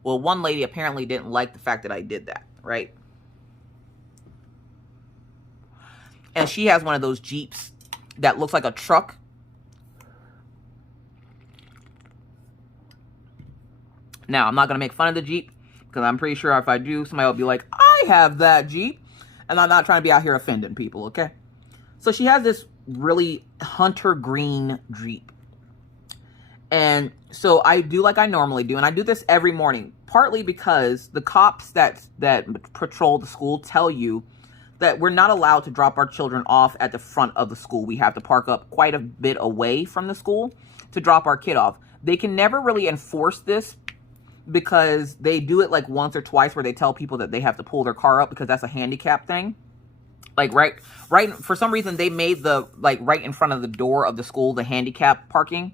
Well, one lady apparently didn't like the fact that I did that, right? And she has one of those Jeeps that looks like a truck. Now, I'm not going to make fun of the Jeep, because I'm pretty sure if I do, somebody will be like, I have that Jeep. And I'm not trying to be out here offending people, okay? So she has this really hunter green Jeep. And so I do like I normally do. And I do this every morning, partly because the cops that patrol the school tell you that we're not allowed to drop our children off at the front of the school. We have to park up quite a bit away from the school to drop our kid off. They can never really enforce this because they do it like once or twice where they tell people that they have to pull their car up because that's a handicap thing. Like right, for some reason they made the, like right in front of the door of the school, the handicap parking.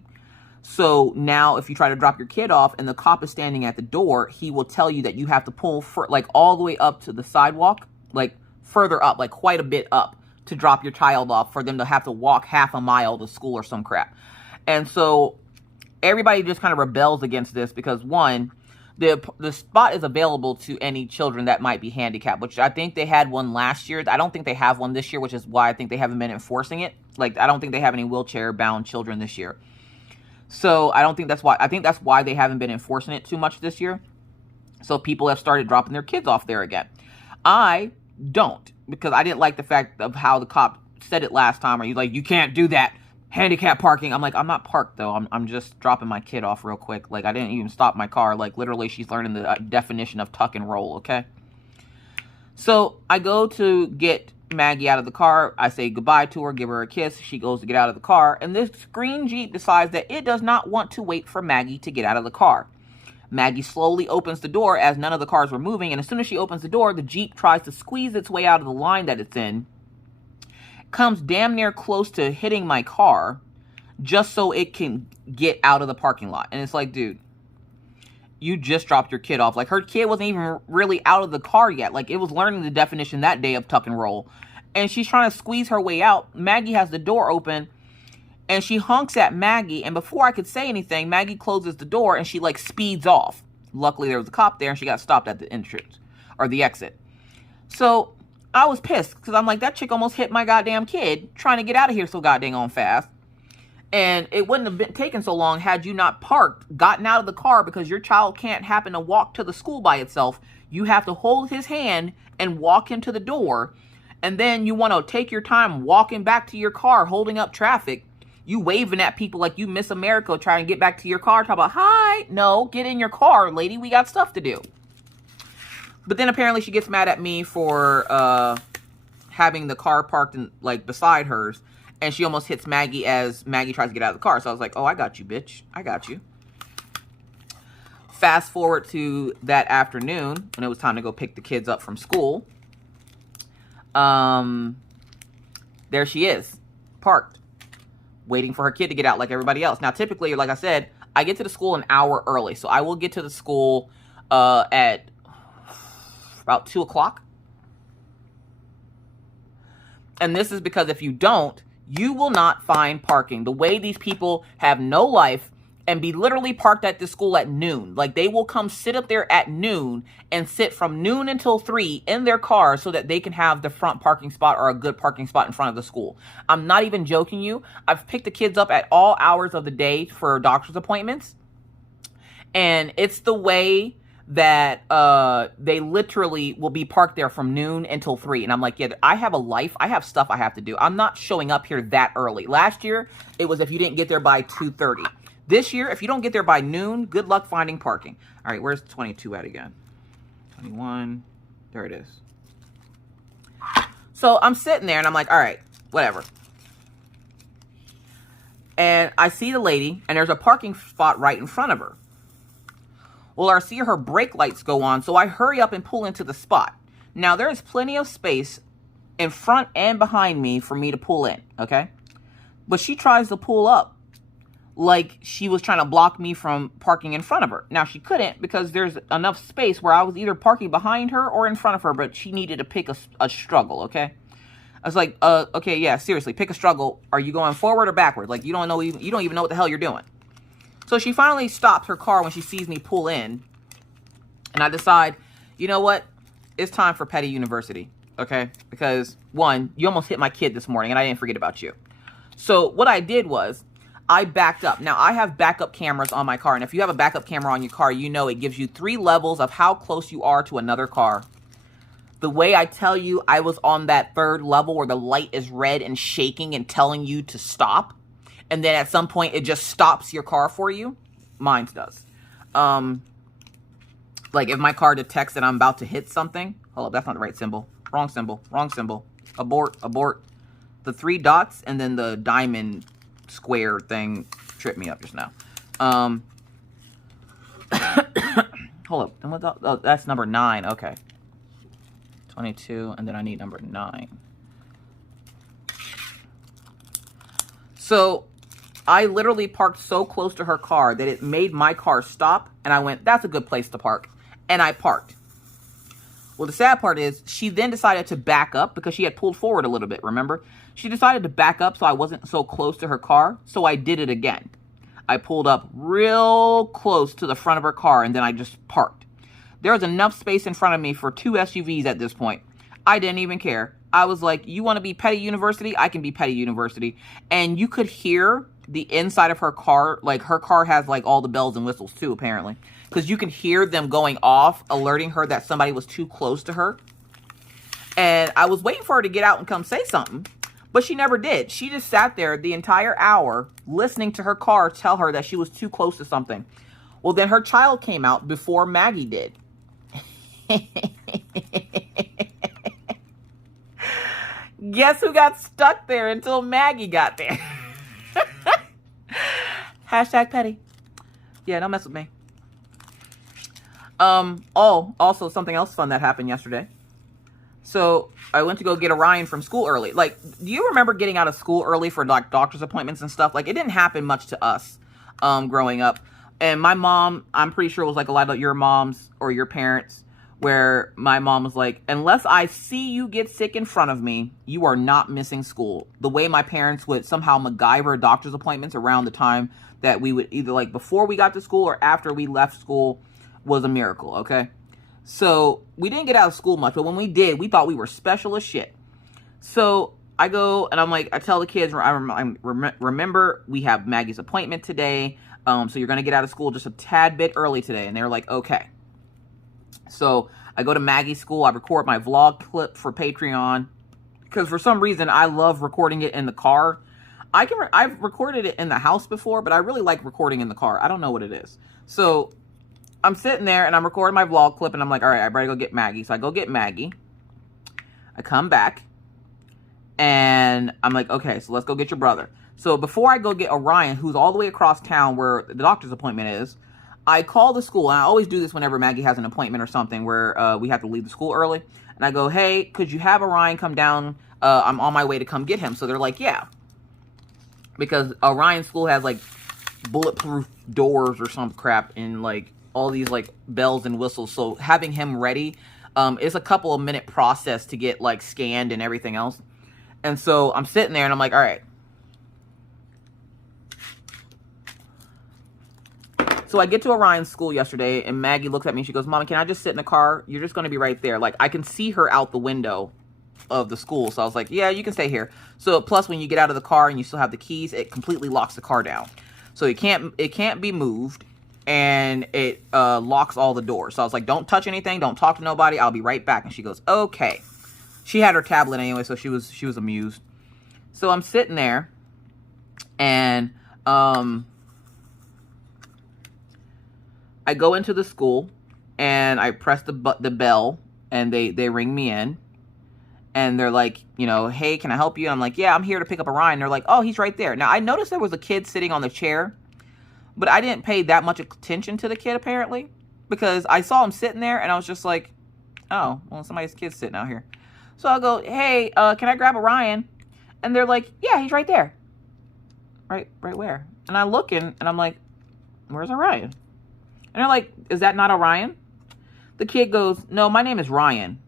So now if you try to drop your kid off and the cop is standing at the door, he will tell you that you have to pull for like all the way up to the sidewalk, like further up, like quite a bit up, to drop your child off for them to have to walk half a mile to school or some crap. And so everybody just kind of rebels against this because, one, the spot is available to any children that might be handicapped, which I think they had one last year. I don't think they have one this year, which is why I think they haven't been enforcing it. Like, I don't think they have any wheelchair-bound children this year. So I don't think that's why. I think that's why they haven't been enforcing it too much this year. So people have started dropping their kids off there again. I don't, because I didn't like the fact of how the cop said it last time. Are you like, you can't do that? Handicap parking. I'm like, I'm not parked though. I'm just dropping my kid off real quick. Like, I didn't even stop my car. Like, literally, she's learning the definition of tuck and roll, okay? So I go to get Maggie out of the car. I say goodbye to her, give her a kiss. She goes to get out of the car, and this green Jeep decides that it does not want to wait for Maggie to get out of the car. Maggie slowly opens the door as none of the cars were moving, and as soon as she opens the door, the Jeep tries to squeeze its way out of the line that it's in, comes damn near close to hitting my car just so it can get out of the parking lot. And it's like, dude, you just dropped your kid off. Like, her kid wasn't even really out of the car yet. Like, it was learning the definition that day of tuck and roll. And she's trying to squeeze her way out. Maggie has the door open, and she honks at Maggie. And before I could say anything, Maggie closes the door, and she, like, speeds off. Luckily, there was a cop there, and she got stopped at the entrance, or the exit. So I was pissed, because I'm like, that chick almost hit my goddamn kid trying to get out of here so goddamn on fast. And it wouldn't have been taken so long had you not parked, gotten out of the car, because your child can't happen to walk to the school by itself. You have to hold his hand and walk him to the door. And then you want to take your time walking back to your car, holding up traffic. You waving at people like you Miss America trying to get back to your car. Talk about, hi. No, get in your car, lady. We got stuff to do. But then apparently she gets mad at me for having the car parked in, like, beside hers. And she almost hits Maggie as Maggie tries to get out of the car. So I was like, oh, I got you, bitch. I got you. Fast forward to that afternoon when it was time to go pick the kids up from school. There she is, parked, waiting for her kid to get out like everybody else. Now, typically, like I said, I get to the school an hour early. So I will get to the school at about 2 o'clock. And this is because if you don't, you will not find parking. The way these people have no life and be literally parked at the school at noon. Like, they will come sit up there at noon and sit from noon until 3 in their car so that they can have the front parking spot or a good parking spot in front of the school. I'm not even joking you. I've picked the kids up at all hours of the day for doctor's appointments. And it's the way that they literally will be parked there from noon until 3. And I'm like, yeah, I have a life. I have stuff I have to do. I'm not showing up here that early. Last year, it was if you didn't get there by 2:30. This year, if you don't get there by noon, good luck finding parking. All right, where's 22 at again? 21. There it is. So I'm sitting there, and I'm like, all right, whatever. And I see the lady, and there's a parking spot right in front of her. Well, I see her brake lights go on, so I hurry up and pull into the spot. Now, there is plenty of space in front and behind me for me to pull in, okay? But she tries to pull up like she was trying to block me from parking in front of her. Now, she couldn't because there's enough space where I was either parking behind her or in front of her, but she needed to pick a struggle, okay? I was like, okay, yeah, seriously, pick a struggle. Are you going forward or backward? Like, you don't even know what the hell you're doing. So she finally stops her car when she sees me pull in. And I decide, you know what? It's time for petty university, okay? Because, one, you almost hit my kid this morning, and I didn't forget about you. So what I did was I backed up. Now, I have backup cameras on my car. And if you have a backup camera on your car, you know it gives you 3 levels of how close you are to another car. The way I tell you I was on that 3rd level where the light is red and shaking and telling you to stop. And then at some point, it just stops your car for you. Mine does. Like, if my car detects that I'm about to hit something. Hold up, that's not the right symbol. Wrong symbol. Wrong symbol. Abort. Abort. The 3 dots and then the diamond square thing tripped me up just now. Hold up. And what the, oh, that's number 9. Okay. 22. And then I need number 9. So I literally parked so close to her car that it made my car stop. And I went, that's a good place to park. And I parked. Well, the sad part is she then decided to back up because she had pulled forward a little bit, remember? She decided to back up so I wasn't so close to her car. So I did it again. I pulled up real close to the front of her car, and then I just parked. There was enough space in front of me for 2 SUVs at this point. I didn't even care. I was like, you want to be Petty University? I can be Petty University. And you could hear the inside of her car. Like, her car has like all the bells and whistles too, apparently. Because you can hear them going off, alerting her that somebody was too close to her. And I was waiting for her to get out and come say something. But she never did. She just sat there the entire hour listening to her car tell her that she was too close to something. Well, then her child came out before Maggie did. Guess who got stuck there until Maggie got there? Hashtag petty. Yeah, don't mess with me. Oh, also something else fun that happened yesterday. So I went to go get Orion from school early. Like, do you remember getting out of school early for like doctor's appointments and stuff? Like, it didn't happen much to us growing up. And my mom, I'm pretty sure it was like a lot of your moms or your parents, where my mom was like, unless I see you get sick in front of me, you are not missing school. The way my parents would somehow MacGyver doctor's appointments around the time that we would either like before we got to school or after we left school was a miracle, okay? So we didn't get out of school much, but when we did, we thought we were special as shit. So I go and I'm like, I tell the kids, remember we have Maggie's appointment today. So you're going to get out of school just a tad bit early today. And they're like, okay. So I go to Maggie's school. I record my vlog clip for Patreon because for some reason I love recording it in the car. I've recorded it in the house before, but I really like recording in the car. I don't know what it is. So I'm sitting there and I'm recording my vlog clip and I'm like, all right, I better go get Maggie. So I go get Maggie. I come back and I'm like, okay, so let's go get your brother. So before I go get Orion, who's all the way across town where the doctor's appointment is, I call the school. And I always do this whenever Maggie has an appointment or something where we have to leave the school early. And I go, hey, could you have Orion come down? I'm on my way to come get him. So they're like, yeah. Because Orion school has like bulletproof doors or some crap and like all these like bells and whistles. So having him ready is a couple of minute process to get like scanned and everything else. And so I'm sitting there and I'm like, all right. So I get to Orion's school yesterday and Maggie looks at me and she goes, Mama, can I just sit in the car? You're just going to be right there. Like I can see her out the window of the school. So I was like, yeah, you can stay here. So plus when you get out of the car and you still have the keys, it completely locks the car down. So it can't be moved and it locks all the doors. So I was like, don't touch anything. Don't talk to nobody. I'll be right back. And she goes, okay. She had her tablet anyway, so she was amused. So I'm sitting there and I go into the school and I press the bell and they ring me in and they're like, you know, hey, can I help you? I'm like, yeah, I'm here to pick up Orion. They're like, oh, he's right there. Now I noticed there was a kid sitting on the chair, but I didn't pay that much attention to the kid apparently because I saw him sitting there and I was just like, oh, well, somebody's kid's sitting out here. So I'll go, hey, can I grab Orion? And they're like, yeah, he's right there. Right where? And I look in and I'm like, where's Orion? And they're like, is that not Orion? The kid goes, no, my name is Ryan.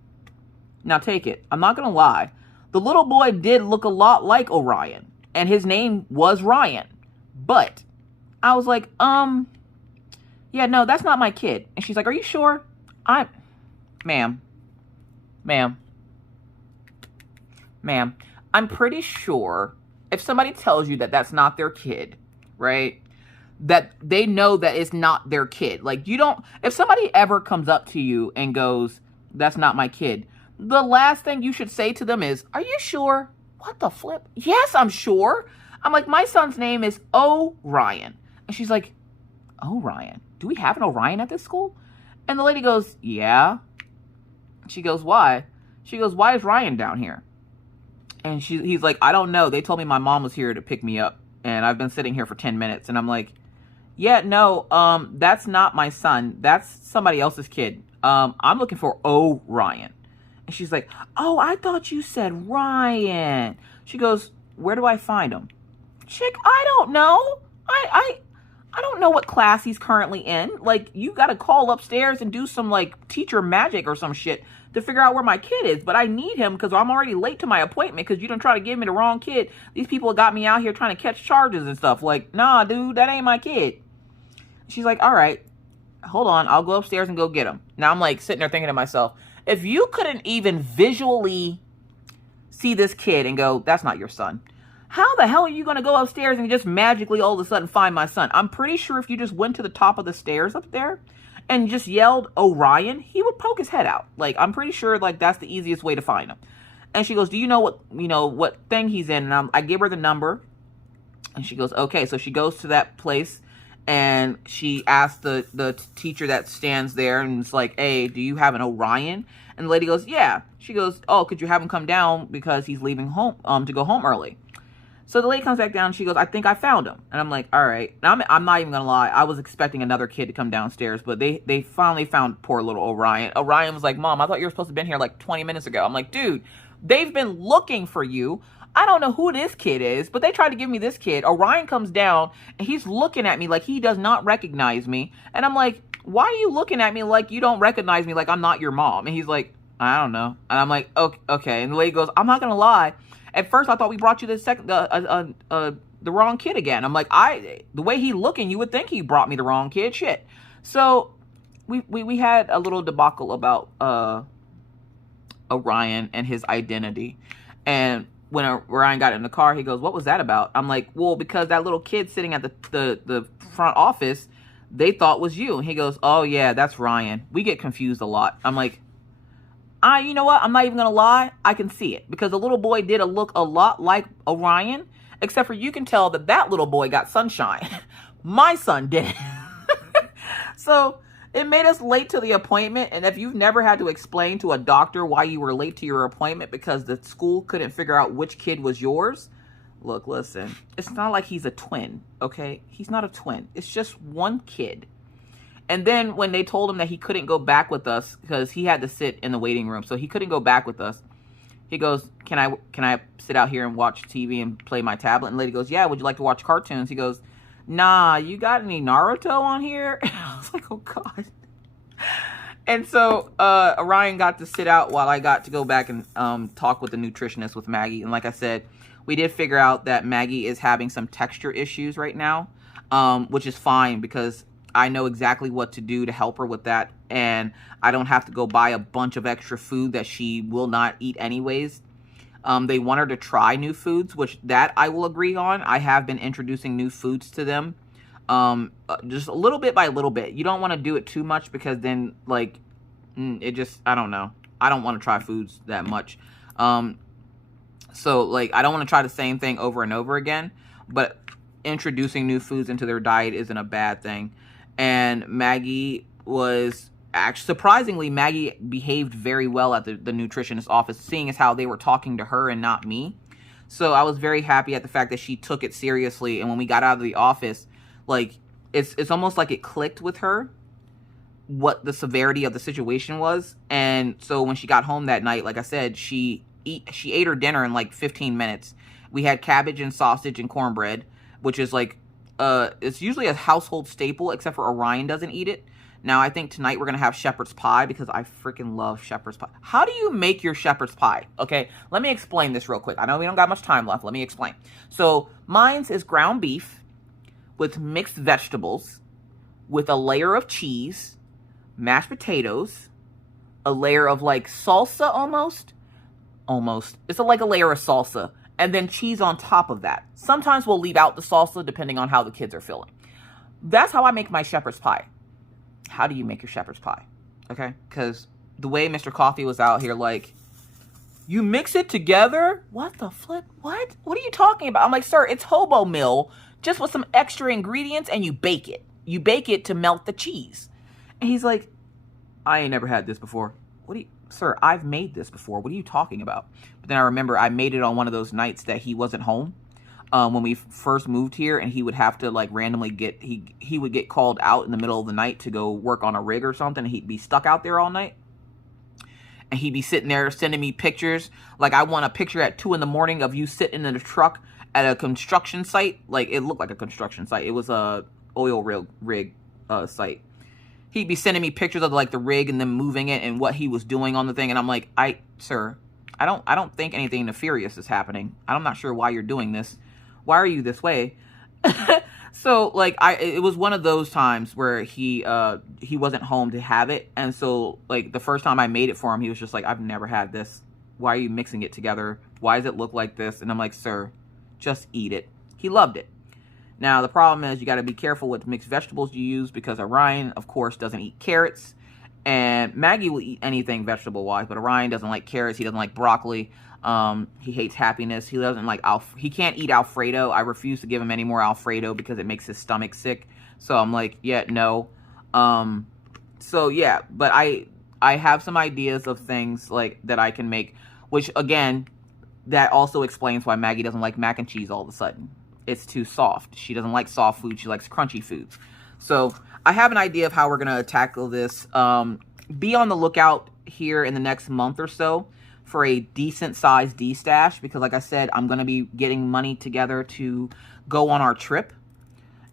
Now take it. I'm not going to lie. The little boy did look a lot like Orion. And his name was Ryan. But I was like, yeah, no, that's not my kid. And she's like, are you sure? Ma'am, I'm pretty sure if somebody tells you that that's not their kid, right? That they know that it's not their kid. Like if somebody ever comes up to you and goes, that's not my kid, the last thing you should say to them is, are you sure? What the flip? Yes, I'm sure. I'm like, my son's name is Orion. And she's like, Orion? Do we have an Orion at this school? And the lady goes, yeah. She goes, why? She goes, why is Ryan down here? And he's like, I don't know. They told me my mom was here to pick me up. And I've been sitting here for 10 minutes. And I'm like, yeah, no, that's not my son. That's somebody else's kid. I'm looking for Orion. And she's like, oh, I thought you said Ryan. She goes, where do I find him? Chick, I don't know. I I don't know what class he's currently in. Like, you got to call upstairs and do some, like, teacher magic or some shit to figure out where my kid is. But I need him because I'm already late to my appointment because you don't try to give me the wrong kid. These people got me out here trying to catch charges and stuff. Like, nah, dude, that ain't my kid. She's like, all right, hold on. I'll go upstairs and go get him. Now, I'm, like, sitting there thinking to myself, if you couldn't even visually see this kid and go, that's not your son, how the hell are you going to go upstairs and just magically all of a sudden find my son? I'm pretty sure if you just went to the top of the stairs up there and just yelled Orion, he would poke his head out. Like, I'm pretty sure, like, that's the easiest way to find him. And she goes, do you know what thing he's in? And I give her the number. And she goes, okay. So she goes to that place and she asks the teacher that stands there and it's like, hey, do you have an Orion? And the lady goes, yeah. She goes, oh, could you have him come down because he's leaving home to go home early? So the lady comes back down and she goes, I think I found him. And I'm like, all right. Now, I'm not even going to lie. I was expecting another kid to come downstairs, but they finally found poor little Orion. Orion was like, Mom, I thought you were supposed to have been here like 20 minutes ago. I'm like, dude, they've been looking for you. I don't know who this kid is, but they tried to give me this kid. Orion comes down and he's looking at me like he does not recognize me. And I'm like, why are you looking at me like you don't recognize me, like I'm not your mom? And he's like, I don't know. And I'm like, okay. And the lady goes, I'm not going to lie. At first, I thought we brought you the wrong kid again. I'm like, the way he looking, you would think he brought me the wrong kid. Shit. So we had a little debacle about Orion and his identity. And when Orion got in the car, he goes, what was that about? I'm like, well, because that little kid sitting at the front office, they thought was you. And he goes, oh yeah, that's Ryan. We get confused a lot. I'm like, you know what? I'm not even going to lie. I can see it because the little boy did look a lot like Orion, except for you can tell that little boy got sunshine. My son didn't. So it made us late to the appointment. And if you've never had to explain to a doctor why you were late to your appointment because the school couldn't figure out which kid was yours, look, listen, it's not like he's a twin, okay? He's not a twin. It's just one kid. And then when they told him that he couldn't go back with us because he had to sit in the waiting room, so he couldn't go back with us, he goes, can I sit out here and watch TV and play my tablet? And the lady goes, yeah, would you like to watch cartoons? He goes, nah, you got any Naruto on here? And I was like, oh, God. And so Orion got to sit out while I got to go back and talk with the nutritionist with Maggie. And like I said, we did figure out that Maggie is having some texture issues right now, which is fine because I know exactly what to do to help her with that. And I don't have to go buy a bunch of extra food that she will not eat anyways. They want her to try new foods, which that I will agree on. I have been introducing new foods to them. Just a little bit by little bit. You don't want to do it too much because then like, it just, I don't know. I don't want to try foods that much. So like, I don't want to try the same thing over and over again, but introducing new foods into their diet isn't a bad thing. And Maggie was actually, surprisingly, Maggie behaved very well at the nutritionist office, seeing as how they were talking to her and not me. So I was very happy at the fact that she took it seriously. And when we got out of the office, like, it's almost like it clicked with her what the severity of the situation was. And so when she got home that night, like I said, she ate her dinner in like 15 minutes. We had cabbage and sausage and cornbread, which is like, it's usually a household staple, except for Orion doesn't eat it. Now, I think tonight we're going to have shepherd's pie because I freaking love shepherd's pie. How do you make your shepherd's pie? Okay, let me explain this real quick. I know we don't got much time left. Let me explain. So, mine's is ground beef with mixed vegetables, with a layer of cheese, mashed potatoes, a layer of like salsa almost. It's like a layer of salsa. And then cheese on top of that. Sometimes we'll leave out the salsa depending on how the kids are feeling. That's how I make my shepherd's pie. How do you make your shepherd's pie? Okay? Because the way Mr. Coffee was out here like, you mix it together? What the flip? What? What are you talking about? I'm like, sir, it's hobo meal just with some extra ingredients and you bake it. You bake it to melt the cheese. And he's like, I ain't never had this before. Sir, I've made this before. What are you talking about? But then I remember I made it on one of those nights that he wasn't home when we first moved here, and he would have to like randomly he would get called out in the middle of the night to go work on a rig or something. And he'd be stuck out there all night. And he'd be sitting there sending me pictures. Like, I want a picture at 2 a.m. of you sitting in the truck at a construction site. Like, it looked like a construction site. It was a oil rig site. He'd be sending me pictures of like the rig and then moving it and what he was doing on the thing. And I'm like, sir, I don't think anything nefarious is happening. I'm not sure why you're doing this. Why are you this way? So like it was one of those times where he wasn't home to have it. And so like the first time I made it for him, he was just like, I've never had this. Why are you mixing it together? Why does it look like this? And I'm like, sir, just eat it. He loved it. Now, the problem is you got to be careful with mixed vegetables you use because Orion, of course, doesn't eat carrots. And Maggie will eat anything vegetable-wise, but Orion doesn't like carrots. He doesn't like broccoli. He hates happiness. He doesn't like he can't eat Alfredo. I refuse to give him any more Alfredo because it makes his stomach sick. So I'm like, yeah, no. So yeah, but I have some ideas of things like that I can make, which again, that also explains why Maggie doesn't like mac and cheese all of a sudden. It's too soft. She doesn't like soft food. She likes crunchy foods. So I have an idea of how we're going to tackle this. Be on the lookout here in the next month or so for a decent sized D-stash, because like I said, I'm going to be getting money together to go on our trip.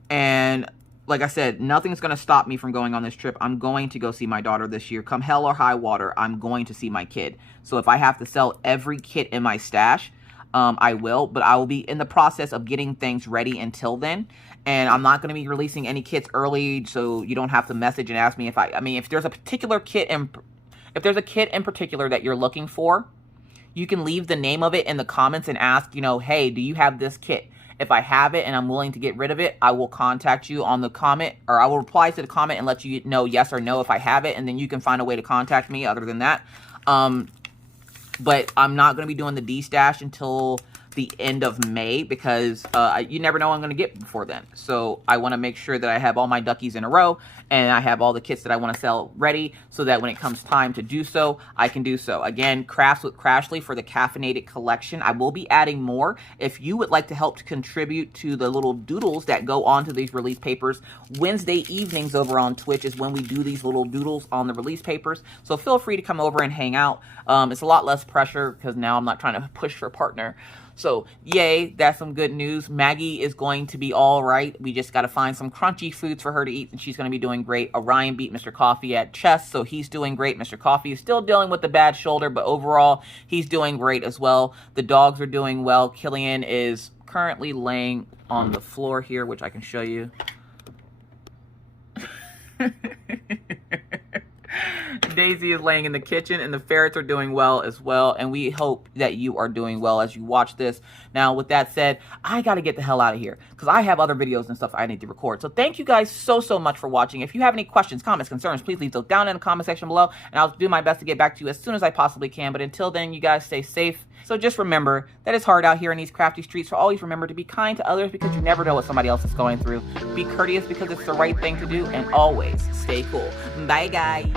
And like I said, nothing's going to stop me from going on this trip. I'm going to go see my daughter this year. Come hell or high water, I'm going to see my kid. So if I have to sell every kit in my stash, I will, but I will be in the process of getting things ready until then. And I'm not going to be releasing any kits early, so you don't have to message and ask me if there's a particular kit if there's a kit in particular that you're looking for, you can leave the name of it in the comments and ask, hey, do you have this kit? If I have it and I'm willing to get rid of it, I will contact you on the comment, or I will reply to the comment and let you know yes or no if I have it, and then you can find a way to contact me other than that. But I'm not going to be doing the D-stash until the end of May because you never know what I'm going to get before then. So I want to make sure that I have all my duckies in a row and I have all the kits that I want to sell ready so that when it comes time to do so, I can do so. Again, Crafts with Crashly for the caffeinated collection. I will be adding more. If you would like to help to contribute to the little doodles that go onto these release papers, Wednesday evenings over on Twitch is when we do these little doodles on the release papers. So feel free to come over and hang out. It's a lot less pressure because now I'm not trying to push for a partner. So, yay, that's some good news. Maggie is going to be all right. We just got to find some crunchy foods for her to eat, and she's going to be doing great. Orion beat Mr. Coffee at chess, so he's doing great. Mr. Coffee is still dealing with the bad shoulder, but overall, he's doing great as well. The dogs are doing well. Killian is currently laying on the floor here, which I can show you. Daisy is laying in the kitchen, and the ferrets are doing well as well, and we hope that you are doing well as you watch this. Now, with that said, I got to get the hell out of here because I have other videos and stuff I need to record. So thank you guys so much for watching. If you have any questions, comments, concerns, please leave those down in the comment section below, and I'll do my best to get back to you as soon as I possibly can. But until then, you guys stay safe. So just remember that it's hard out here in these crafty streets, so always remember to be kind to others because you never know what somebody else is going through. Be courteous because it's the right thing to do, and always stay cool. Bye, guys.